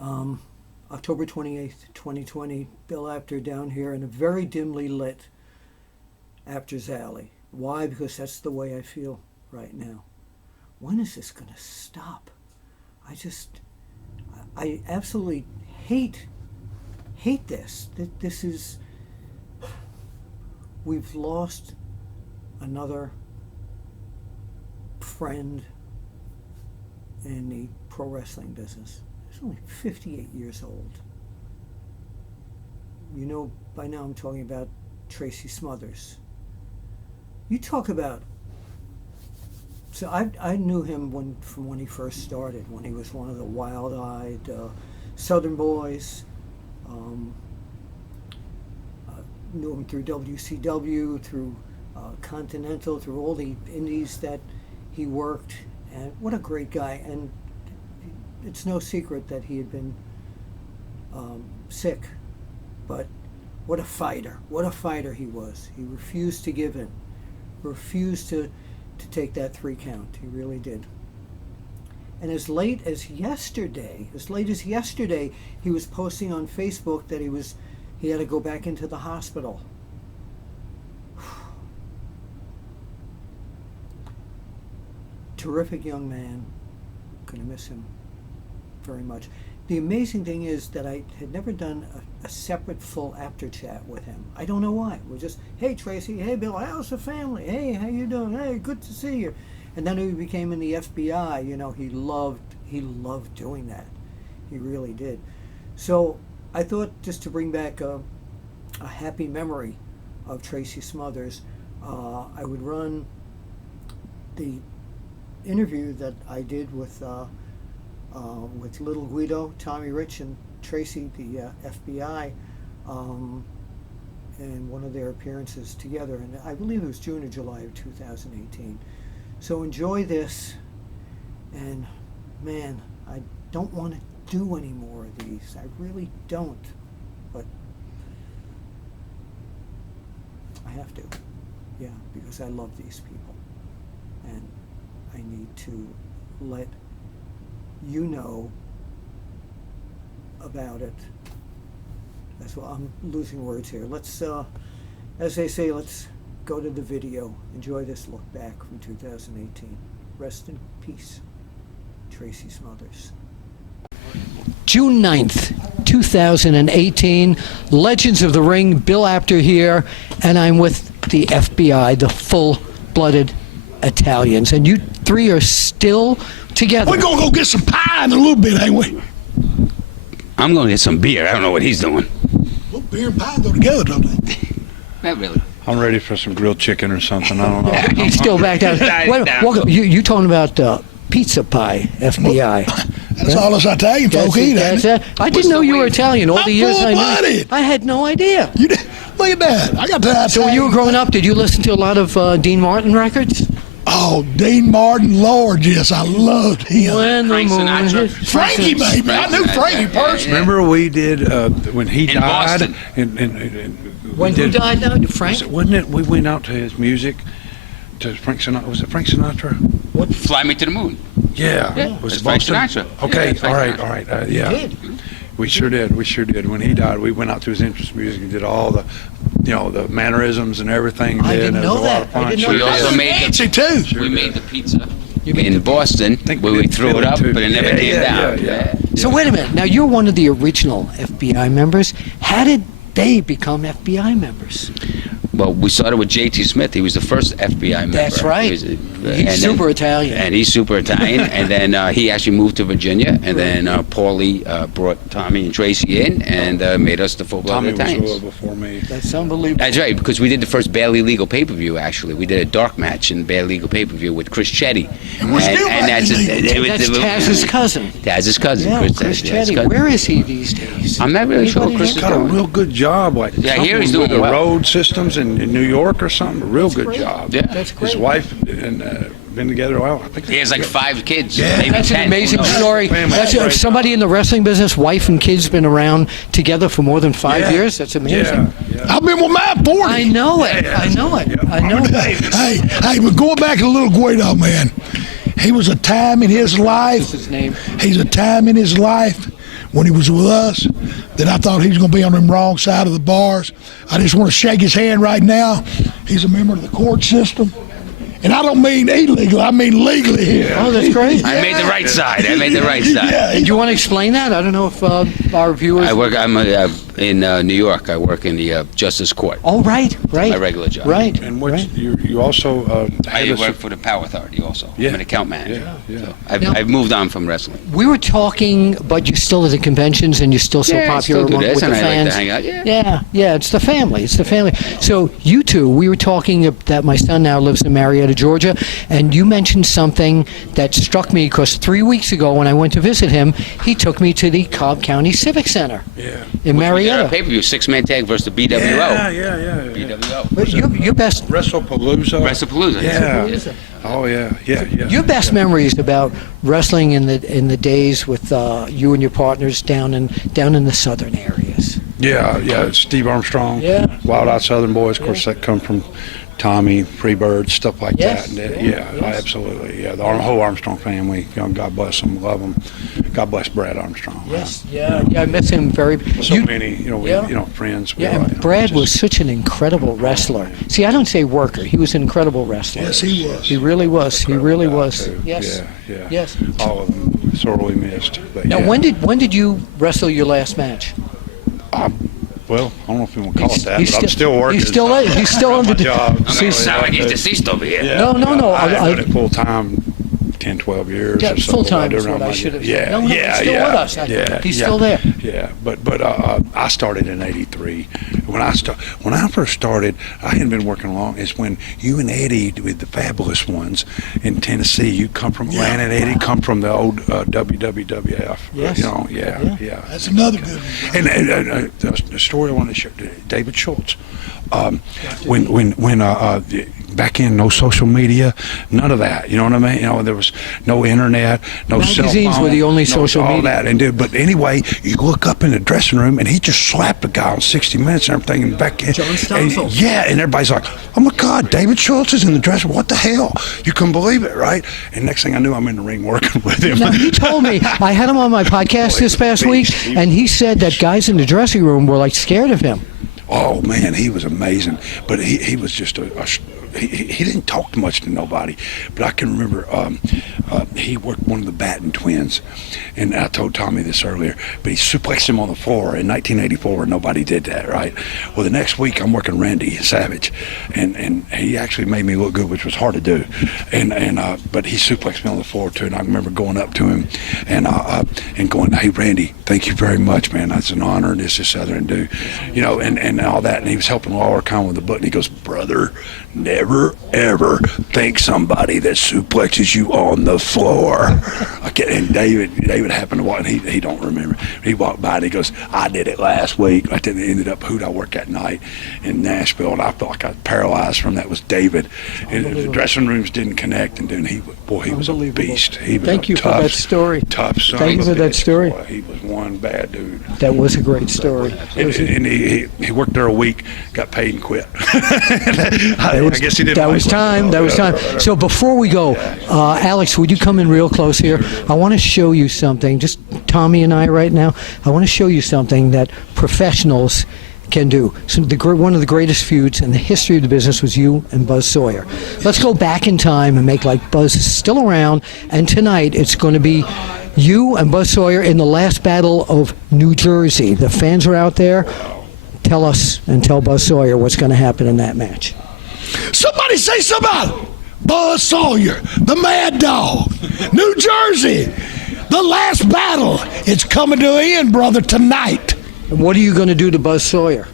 October 28th, 2020, Bill Apter down here in a very dimly lit Apter's Alley. Why? Because that's the way I feel right now. When is this going to stop? I absolutely hate this. This is, we've lost another friend in the pro wrestling business. He's only 58 years old. You know, by now I'm talking about Tracy Smothers. You talk about, so I knew him from when he first started, when he was one of the wild-eyed Southern boys. Knew him through WCW, through Continental, through all the indies that he worked, and what a great guy. And it's no secret that he had been sick, but what a fighter he was. He refused to give in, refused to take that 3 count. He really did. And as late as yesterday, he was posting on Facebook that he had to go back into the hospital. Terrific young man. Gonna miss him very much. The amazing thing is that I had never done a separate full Apter chat with him. I don't know why. We're just, hey Tracy, hey Bill, how's the family? Hey, how you doing? Hey, good to see you. And then he became in the FBI. You know, he loved doing that. He really did. So I thought, just to bring back a happy memory of Tracy Smothers, I would run the interview that I did with Little Guido, Tommy Rich, and Tracy, the FBI, and one of their appearances together, and I believe it was June or July of 2018. So enjoy this, and man, I don't want to do any more of these. I really don't, but I have to, yeah, because I love these people, and I need to let you know about it. That's why I'm losing words here. Let's, as they say, let's go to the video. Enjoy this look back from 2018. Rest in peace, Tracy Smothers. June 9th, 2018, Legends of the Ring, Bill Apter here, and I'm with the FBI, the full-blooded Italians, and you 3 are still together. We're going to go get some pie in a little bit, ain't we? I'm going to get some beer. I don't know what he's doing. Well, beer and pie go together, don't they? Not really. I'm ready for some grilled chicken or something. I don't know. He's still back down. Welcome. You talking about pizza pie, FBI. That's all us Italian folk eat, ain't it? I didn't know you were Italian. All the years I knew. I had no idea. You did. Look at that. I got that. So when you were growing up, did you listen to a lot of Dean Martin records? Oh, Dean Martin, Lord, yes, I loved him. Frank Sinatra. Frankie, baby. I knew Frankie personally. Remember we did when he In died? Boston. When who died now? Frank? Wasn't it? We went out to his music. To Frank Sinatra. Was it Frank Sinatra? What? Fly Me to the Moon. Yeah. Was It's it Frank Boston? Sinatra. Okay. Yeah, All right. Sinatra. All right. Yeah. You did. We sure did. When he died, we went out to his entrance music and did all the, the mannerisms and everything. I didn't It was know a lot that. of fun. I didn't Sure know We that. also made Fancy, too. we made the pizza You made in the Boston, think where we we did threw it Philly, up, too. but it never came down. Yeah. So wait a minute. Now you're one of the original FBI members. How did they become FBI members? Well, we started with J.T. Smith. He was the first FBI member. That's right. He's super Italian. And he's super Italian. And then he actually moved to Virginia. And then Paulie brought Tommy and Tracy in and made us the full-blooded Tommy was a Italians. little before me. That's unbelievable. That's right, because we did the first barely legal pay-per-view. Actually, we did a dark match in barely legal pay-per-view with Chris Chetty. And we're still that's That's Taz's cousin. Taz's cousin. Yeah, Chris Taz's Chetty. cousin. Where is he these days? I'm not really sure what Anybody Chris is Got a doing. real good job, like Yeah, I hear he's something doing with the well. road systems in New York or something. A real good great. job. Yeah. That's great. His wife and been together a while. I think He has like 5 kids. Yeah. maybe That's 10. an amazing Who knows? story. Family. That's Great. somebody in the wrestling business, wife and kids, been around together for more than 5 Yeah. years. That's amazing. Yeah. I've been with mine 40. I know it. I know it. I know it. Hey, but going back to Little Guido, man, he was a time in his life. What's his name? He's a time in his life when he was with us that I thought he was going to be on the wrong side of the bars. I just want to shake his hand right now. He's a member of the court system. And I don't mean illegally, I mean legally here. Oh, that's great. I made the right side. I made the right side. Yeah, Do you want to explain that? I don't know if our viewers. I'm in New York. I work in the Justice Court. Oh, right. My regular job. Right. And what right. you also I work for the Power Authority also. Yeah. I'm an account manager. Yeah, yeah. So Now- I've moved on from wrestling. We were talking, but you're still at the conventions and you're still so Yeah, I popular still do with this, the and I like fans. to hang out, yeah. Yeah, it's the family. It's the family. So you two, we were talking that my son now lives in Marietta, Georgia, and you mentioned something that struck me because 3 weeks ago when I went to visit him, he took me to the Cobb County Civic Center Yeah. in Marietta. Pay-per-view, six-man tag versus the BWO. Yeah. BWO. But your best WrestlePalooza. WrestlePalooza. Yeah. Oh yeah. your best memories about wrestling in the days with you and your partners down in the southern areas. Yeah. Steve Armstrong. Yeah. Wild Out Southern Boys. Of course, that come from Tommy, Freebird, stuff like Yes. that. Yeah. Yes. Absolutely. Yeah, the whole Armstrong family. God bless them, love them. God bless Brad Armstrong. Yeah, I miss him very. So you- many, Yeah. friends. we Yeah, are, and Brad just- was such an incredible wrestler. See, I don't say worker. He was an incredible wrestler. Yes, he was. He really was. He really Incredible guy, was. too. Yes. Yeah. Yes. All of them sorely missed. But Now, yeah. when did you wrestle your last match? Well, I don't know if you want to call it that, He's but I'm still working. He's still on my the job. I'm going to sound like he's deceased over here. No. I I- done it full time 10, 12 years Yeah, or so. full time I is do what around I my- should have Yeah, said. No, he's still with us. He's still there. Yeah, but I started in '83. When I first started, I hadn't been working long. It's when you and Eddie with the Fabulous Ones in Tennessee. You come from Atlanta, and Eddie come from the old WWF. Yes. Yeah. That's another good one. And the story I wanted to share, David Schultz. When back in, no social media, none of that. You know what I mean? There was no internet, no cell phone. Magazines were the only social all media. that. And but anyway, you look up in the dressing room, and he just slapped a guy on 60 Minutes and everything. And back in, John Stossel. and everybody's like, "Oh my God, David Schultz is in the dressing room! What the hell? You couldn't believe it, right?" And next thing I knew, I'm in the ring working with him. Now, he told me, I had him on my podcast this past week, and he said that guys in the dressing room were like scared of him. Oh man, he was amazing. But he was just he didn't talk much to nobody. But I can remember he worked one of the Batten twins, and I told Tommy this earlier. But he suplexed him on the floor in 1984. Nobody did that, right? Well, the next week I'm working Randy Savage, and he actually made me look good, which was hard to do. But he suplexed me on the floor too, and I remember going up to him and going, "Hey Randy, thank you very much, man. That's an honor. And this other and do, and all that." And he was helping Laura Khan with the book, and he goes, "Brother, never ever thank somebody that suplexes you on the floor." And David happened to walk, and he don't remember. He walked by and he goes, "I did it last week." I ended up who'd I work that night in Nashville, and I felt like I was paralyzed from that. Was David. And the dressing rooms didn't connect, and then he was a beast. He was Thank a you for tough, that story. Tough son. Thank you of a for that bitch. story. Boy, he was one bad dude. That was a great story. And he worked there a week, got paid and quit. I guess he didn't. That like was it. time. That was time. So before we go, Alex, would you come in real close here? I want to show you something. Just Tommy and I right now. I want to show you something that professionals can do. So one of the greatest feuds in the history of the business was you and Buzz Sawyer. Let's go back in time and make like Buzz is still around. And tonight it's going to be you and Buzz Sawyer in the last battle of New Jersey. The fans are out there. Tell us and tell Buzz Sawyer what's going to happen in that match. Somebody say something about it. Buzz Sawyer, the Mad Dog, New Jersey, the last battle. It's coming to an end, brother, tonight. And what are you going to do to Buzz Sawyer?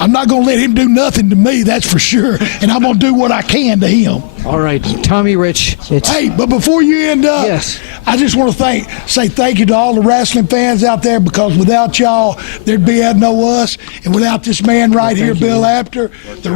I'm not going to let him do nothing to me, that's for sure. And I'm going to do what I can to him. All right, Tommy Rich. Hey, but before you end up, Yes. I just want to say thank you to all the wrestling fans out there, because without y'all, there'd be no us. And without this man right here, Bill Apter, the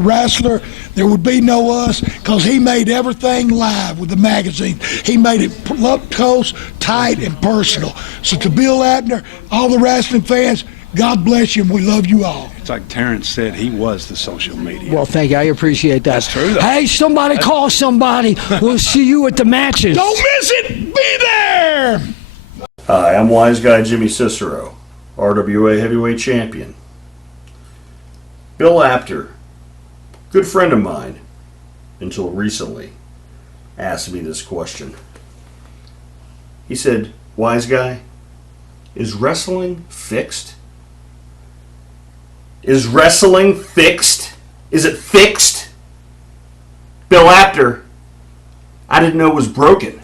wrestler, there would be no us, because he made everything live with the magazine. He made it up close, tight, and personal. So to Bill Apter, all the wrestling fans, God bless you, and we love you all. It's like Terrence said, he was the social media. Well, thank you. I appreciate that. That's true, though. Hey, somebody call somebody. We'll see you at the matches. Don't miss it. Be there. Hi, I'm Wise Guy Jimmy Cicero, RWA Heavyweight Champion. Bill Apter, good friend of mine, until recently, asked me this question. He said, Wise Guy, is wrestling fixed? Is wrestling fixed? Is it fixed? Bill Apter, I didn't know it was broken.